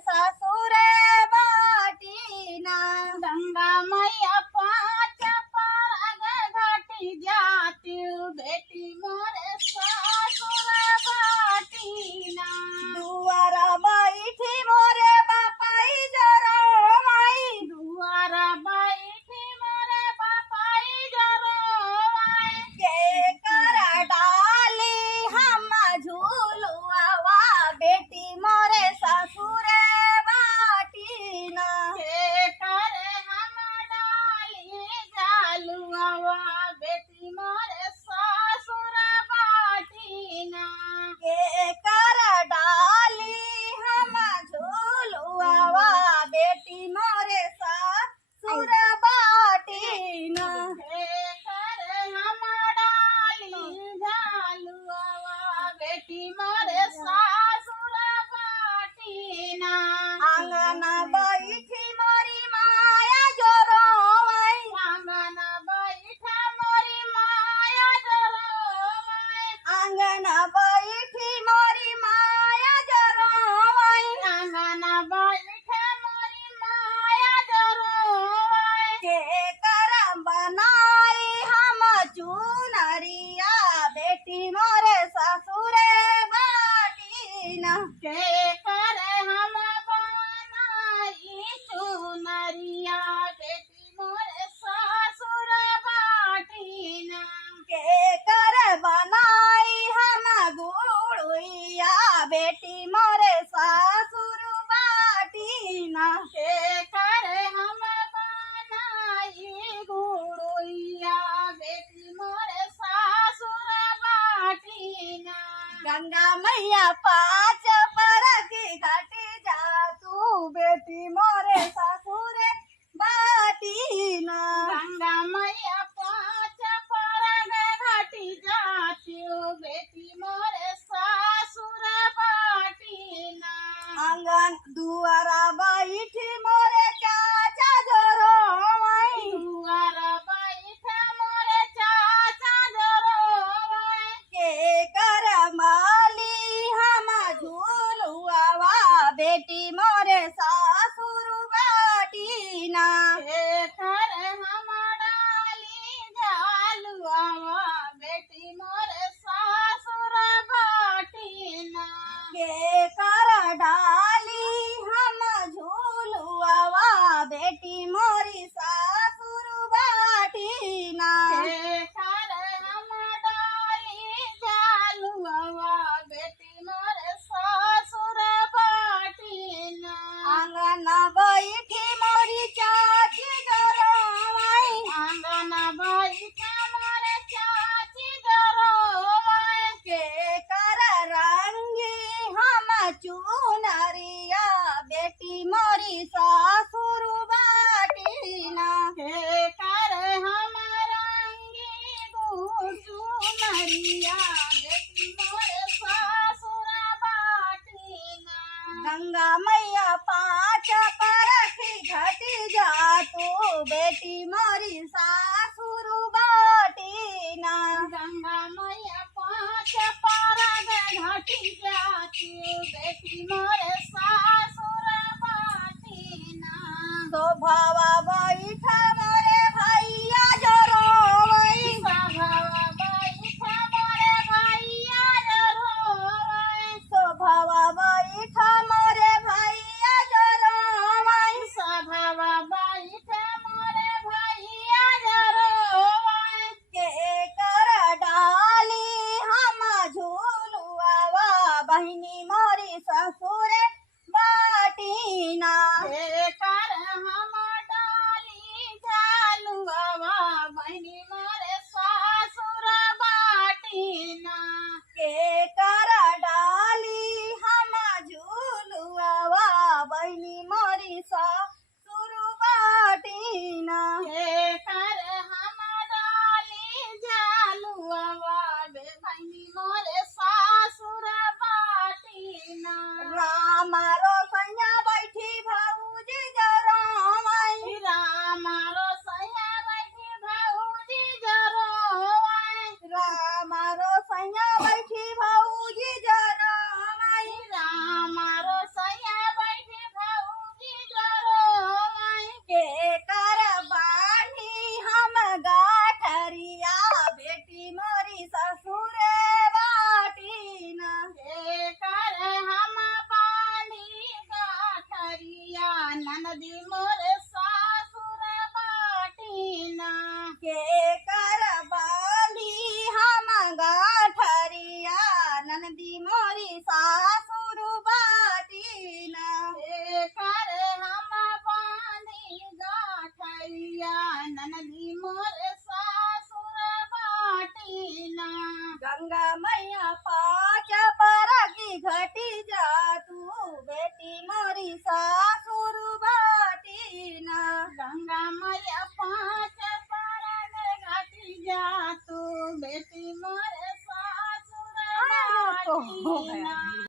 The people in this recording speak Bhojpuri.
सासुरे बाटीना। गंगा मैया पाँच परग घाटी जाती बेटी मोरे सासुर बाटीना। दुआरा बैठी मोरे बापाई जरो माई। दुआरा बैठी मोरे बापाई जरो के कर डाली हम झूलुआवा बेटी मोरे ससुरे बाटीना। के करे हम डाली जालुआवा बेटी मोरे सासुर बाटीना। के कर डाली हम झूलुआवा बेटी मोरे ससुर बाटीना। के करे हम डाली जालुआवा बेटी मोरे सासुर बाटीना। आंगन बैठी मोरी माया जोरोवै। आंगन बैठा मोरी माया जरोवै। आंगन बैठी मोरी माया जोरोवै। आंगन बैठा मोरी माया जरोवै। के कर बनाई हम चुनरिया बेटी मोरे ससुरे बाटीना। के करे हम बनाई चुनरिया बेटी मोरे सासुर बाटीना। के कर बनाई हम गुड़ुइया बेटी मोरे ससुर बाटीना। के करे हम बनाई गुड़ुइया बेटी मोरे सासुर बाटीना। गंगा मैया पाँच परगी घाटी जा तू बेटी मोरे ससुरे बाटीना। गंगा मैया पाँच परग घाटी जाती बेटी मोरे सासुर बाटीना। आंगन दुआरा बैठी मोरे चाचा जोरोवै। दुआर बैठा मोरे चाचा जरोवै। के कर माली हम झूलुआवा बेटी मोरे सासुर बाटीना। के करे हम डाली जालुआवा बेटी मोरे सासुर बाटीना। के कर डाली हम झूलुआवा बेटी मोरी सासुर बाटीना। के करे हम डाली जालुआवा बेटी मोरे सासुर बाटीना। आंगन बैठी मोरी चाची जोरोवै। आंगन बैठा मोरे चाची जरोवै। के कर रंगी हम चुनरिया बेटी मोरी सासुर बाटीना। के करे हम रंगी गुचू नरिया बेटी मोरे सासुर बाटीना। गंगा मैया पाँच परखी घटी जा तू बेटी मोरी सासुर बाटीना। गंगा मैया पाँच परग घाटी जाती बेटी मोरे सासुर बाटीना। शोभावा बैठा मोरे भैया जोरोवै। सभावा बैठा मोरे भैया जरोवै। शोभावा बैठा मोरे भैया जोरोवै। सभावा बैठा मोरे भैया जरोवै। के कर डाली हम झूलुआवा बहिनी मोरी ससुरे ननदी मोरे सासुर बाटीना के कर बाली हम गाठरिया नंदी मोरी सासुर बाटीना कर हम बांधी गाठरिया ननदी मोरे सासुर बाटीना गंगा मैया पाँच पर की घटी जा तू बेटी मोरी सासुर बाटीना गंगा मैया पाँच परन घाटी जा तू बेटी मोरे सासुर बाटीना